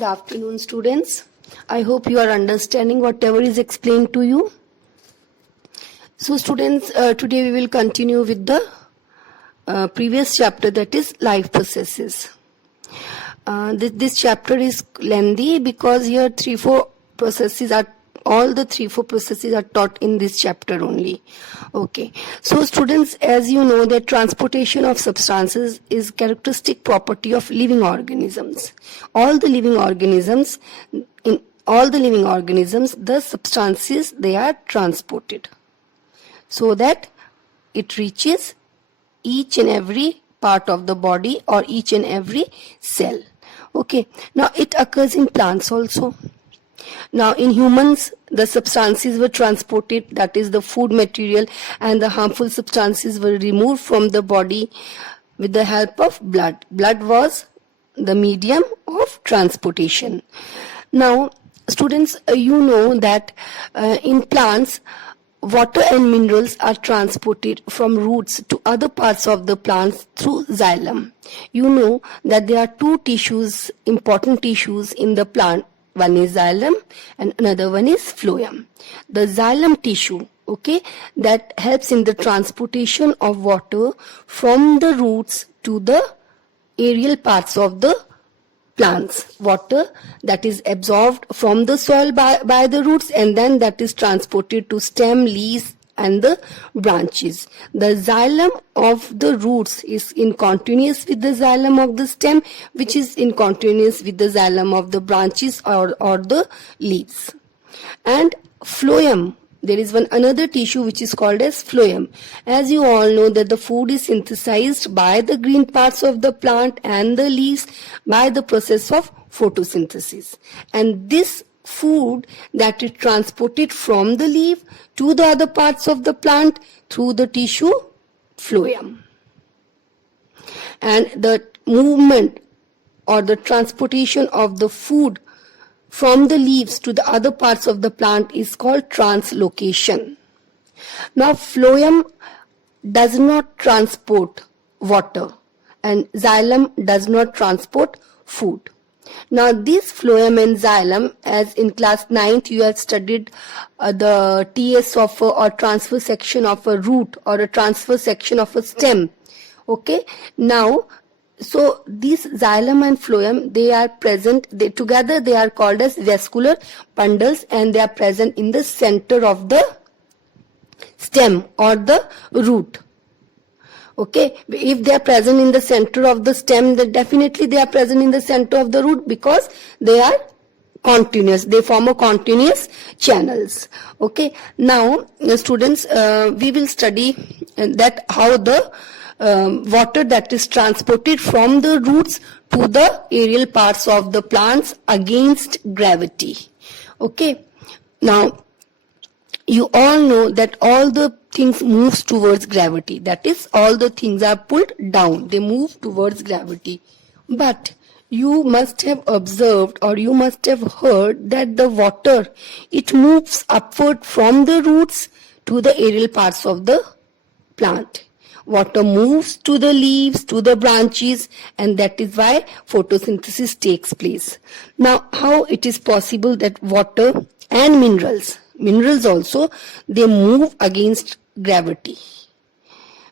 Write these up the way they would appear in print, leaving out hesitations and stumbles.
Good afternoon, students. I hope you are understanding whatever is explained to you. So, students, today we will continue with the previous chapter, that is life processes. This chapter is lengthy because here all the 3-4 processes are taught in this chapter only. Okay. So students, as you know that transportation of substances is characteristic property of living organisms. In all the living organisms, the substances, they are transported so that it reaches each and every part of the body or each and every cell. Okay. Now it occurs in plants also. Now in humans, the substances were transported, that is the food material, and the harmful substances were removed from the body with the help of blood. Blood was the medium of transportation. Now students, you know that in plants, water and minerals are transported from roots to other parts of the plants through xylem. You know that there are two tissues, important tissues in the plant. One is xylem and another one is phloem. The xylem tissue, okay, that helps in the transportation of water from the roots to the aerial parts of the plants. Water that is absorbed from the soil by the roots and then that is transported to stem, leaves and the branches. The xylem of the roots is in continuous with the xylem of the stem, which is in continuous with the xylem of the branches or the leaves. And phloem, there is another tissue which is called as phloem. As you all know that the food is synthesized by the green parts of the plant and the leaves by the process of photosynthesis. And this food that is transported from the leaf to the other parts of the plant through the tissue phloem. And the movement or the transportation of the food from the leaves to the other parts of the plant is called translocation. Now phloem does not transport water and xylem does not transport food. Now this phloem and xylem, as in class 9th you have studied the TS of or transfer section of a root or a transfer section of a stem. Okay. Now so these xylem and phloem, they are present, together they are called as vascular bundles and they are present in the center of the stem or the root. Okay, if they are present in the center of the stem, then definitely they are present in the center of the root because they are continuous. They form a continuous channels. Okay, now students, we will study that how the water that is transported from the roots to the aerial parts of the plants against gravity. Okay, now you all know that all the things moves towards gravity. That is, all the things are pulled down. They move towards gravity. But you must have observed or you must have heard that the water, it moves upward from the roots to the aerial parts of the plant. Water moves to the leaves, to the branches, and that is why photosynthesis takes place. Now, how it is possible that water and minerals also, they move against gravity?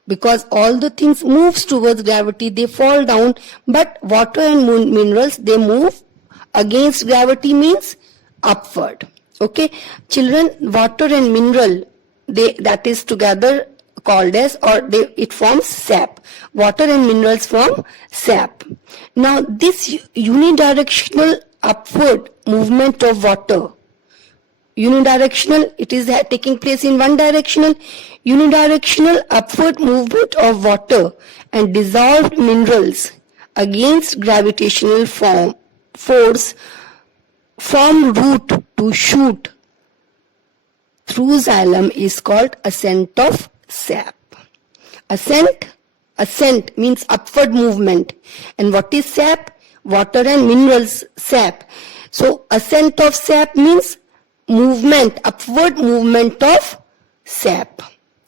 Because all the things moves towards gravity, they fall down, but water and minerals, they move against gravity, means upward. Okay, children, water and mineral, that is together called as, it forms sap. Water and minerals form sap. Now this unidirectional upward movement of water, unidirectional, it is taking place in one directional. Unidirectional upward movement of water and dissolved minerals against gravitational force from root to shoot through xylem is called ascent of sap. Ascent means upward movement. And what is sap? Water and minerals, sap. So ascent of sap means movement, upward movement of sap.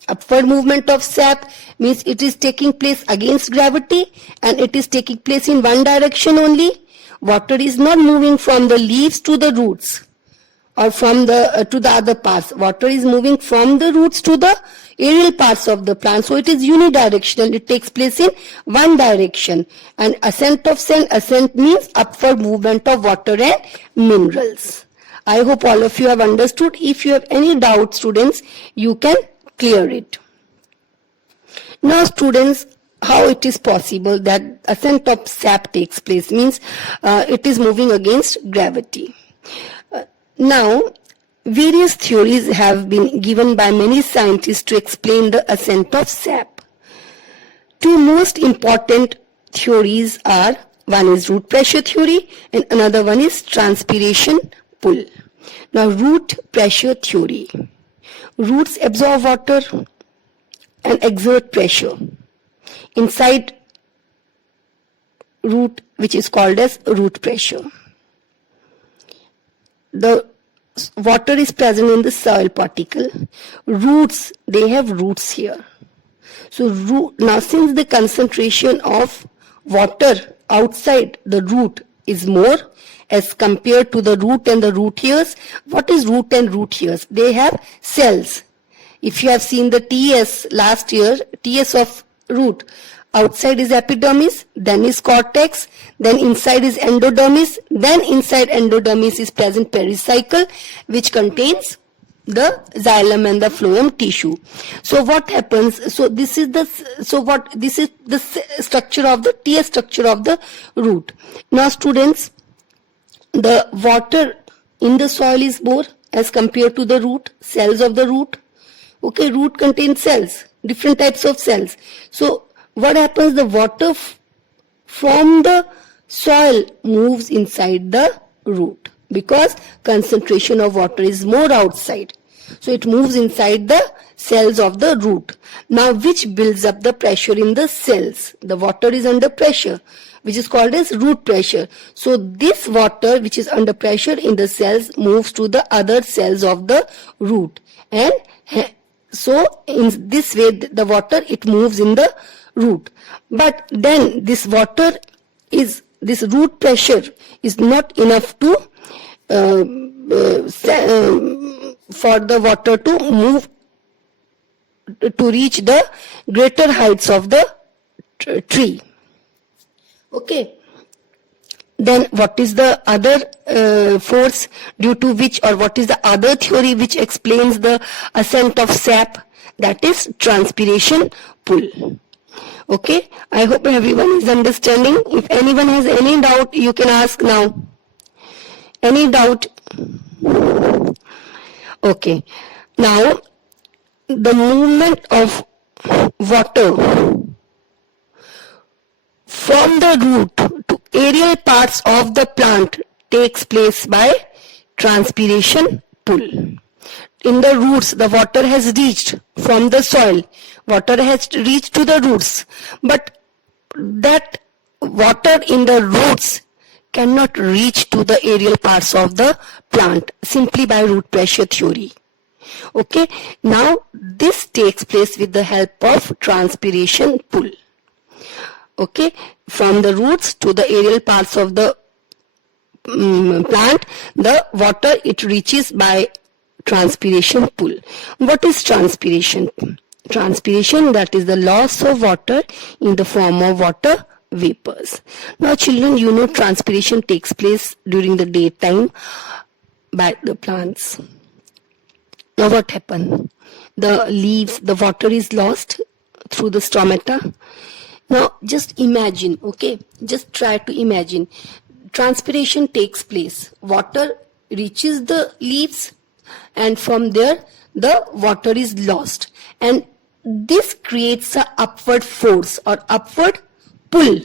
Upward movement of sap means it is taking place against gravity and it is taking place in one direction only. Water is not moving from the leaves to the roots or from the to the other parts. Water is moving from the roots to the aerial parts of the plant. So it is unidirectional. It takes place in one direction. And ascent of sand, ascent means upward movement of water and minerals. I hope all of you have understood. If you have any doubt, students, you can clear it. Now, students, how it is possible that ascent of sap takes place means it is moving against gravity. Now, various theories have been given by many scientists to explain the ascent of sap. Two most important theories are, one is root pressure theory and another one is transpiration pull. Now, root pressure theory. Roots absorb water and exert pressure inside root, which is called as root pressure. The water is present in the soil particle. Roots, they have roots here. So now since the concentration of water outside the root is more as compared to the root and the root hairs, what is root and root hairs? They have cells. If you have seen the TS last year, TS of root, outside is epidermis, then is cortex, then inside is endodermis, then inside endodermis is present pericycle, which contains the xylem and the phloem tissue. So what happens? So this is the structure of the TS structure of the root. Now, students, the water in the soil is more as compared to the root, cells of the root. Okay, root contains cells, different types of cells. So what happens? The water from the soil moves inside the root because concentration of water is more outside. So it moves inside the cells of the root. Now, which builds up the pressure in the cells? The water is under pressure, which is called as root pressure. So this water which is under pressure in the cells moves to the other cells of the root, and so in this way the water, it moves in the root. But then this water is, this root pressure is not enough to for the water to move to reach the greater heights of the tree. Okay. Then what is the other force due to which, or what is the other theory which explains the ascent of sap? That is transpiration pull. Okay, I hope everyone is understanding. If anyone has any doubt, you can ask now. Any doubt? Okay, now the movement of water from the root to aerial parts of the plant takes place by transpiration pull. In the roots, the water has reached from the soil, water has reached to the roots, but that water in the roots cannot reach to the aerial parts of the plant simply by root pressure theory. Okay, now this takes place with the help of transpiration pull. Okay, from the roots to the aerial parts of the plant, the water, it reaches by transpiration pull. What is transpiration? Transpiration, that is the loss of water in the form of water vapors. Now children, you know transpiration takes place during the daytime by the plants. Now what happened? The leaves, the water is lost through the stomata. Now just imagine, okay, just try to imagine. Transpiration takes place. Water reaches the leaves and from there the water is lost. And this creates an upward force or upward pull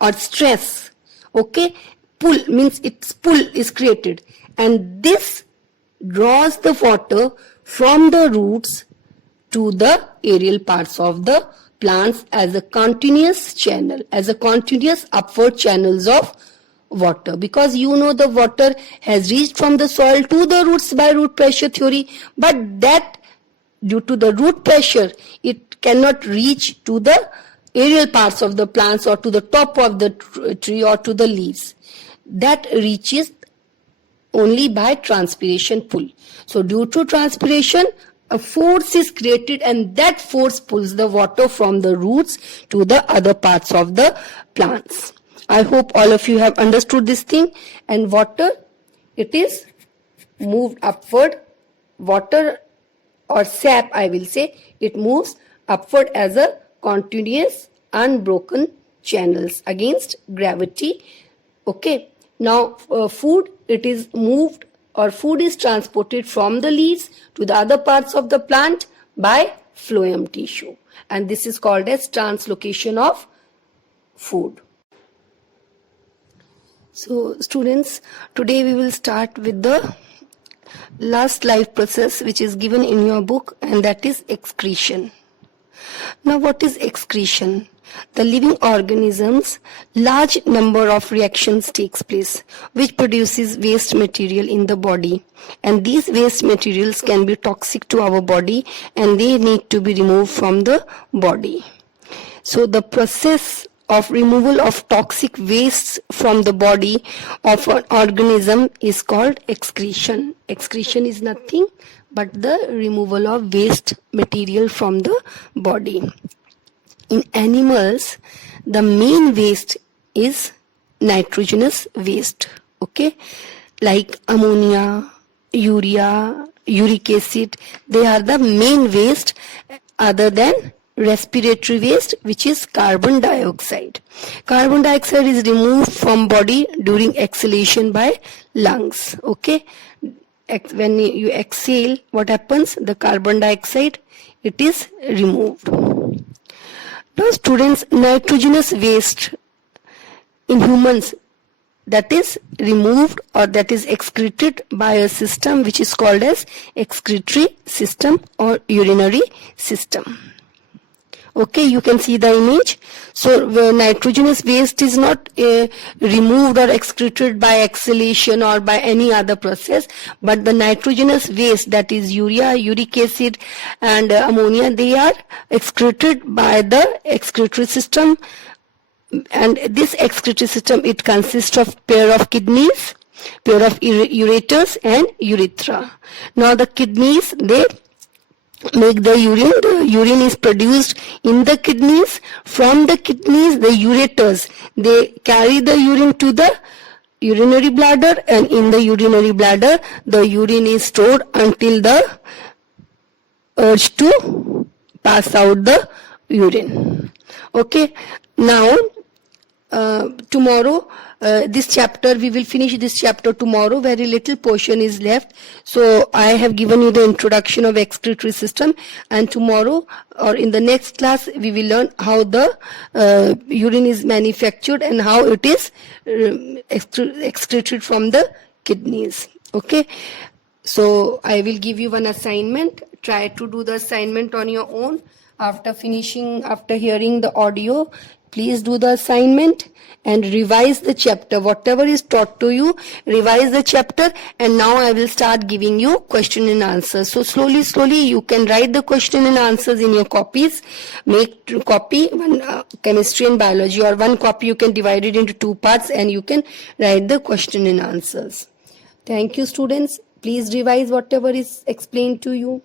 or stress. Okay, pull means its pull is created. And this draws the water from the roots to the aerial parts of the plants as a continuous channel, as a continuous upward channels of water, because you know the water has reached from the soil to the roots by root pressure theory, but that due to the root pressure it cannot reach to the aerial parts of the plants or to the top of the tree or to the leaves. that reaches only by transpiration pull. So due to transpiration, a force is created and that force pulls the water from the roots to the other parts of the plants. I hope all of you have understood this thing. And water, it is moved upward. Water or sap, I will say, it moves upward as a continuous unbroken channels against gravity. Okay. Now food, it is moved or food is transported from the leaves to the other parts of the plant by phloem tissue, and this is called as translocation of food. So students, today we will start with the last life process which is given in your book, and that is excretion. Now what is excretion? The living organisms, large number of reactions takes place which produces waste material in the body, and these waste materials can be toxic to our body and they need to be removed from the body. So the process of removal of toxic wastes from the body of an organism is called excretion. Excretion is nothing but the removal of waste material from the body. In animals, the main waste is nitrogenous waste, okay, like ammonia, urea, uric acid. They are the main waste other than respiratory waste, which is carbon dioxide. Carbon dioxide is removed from body during exhalation by lungs, okay. When you exhale, what happens? The carbon dioxide, it is removed. Now students, nitrogenous waste in humans, that is removed or that is excreted by a system which is called as excretory system or urinary system. Okay, you can see the image. So nitrogenous waste is not removed or excreted by exhalation or by any other process, but the nitrogenous waste, that is urea, uric acid and ammonia, they are excreted by the excretory system. And this excretory system, it consists of pair of kidneys, pair of ureters and urethra. Now the kidneys, they make the urine is produced in the kidneys. From the kidneys, the ureters, they carry the urine to the urinary bladder, and in the urinary bladder the urine is stored until the urge to pass out the urine. Okay, now tomorrow this chapter, we will finish this chapter tomorrow. Very little portion is left, so I have given you the introduction of excretory system, and tomorrow or in the next class we will learn how the urine is manufactured and how it is excreted from the kidneys. Okay, so I will give you one assignment. Try to do the assignment on your own. After hearing the audio, please do the assignment and revise the chapter. Whatever is taught to you, revise the chapter, and now I will start giving you question and answers. So slowly you can write the question and answers in your copies. Make copy, one chemistry and biology, or one copy you can divide it into 2 parts and you can write the question and answers. Thank you students. Please revise whatever is explained to you.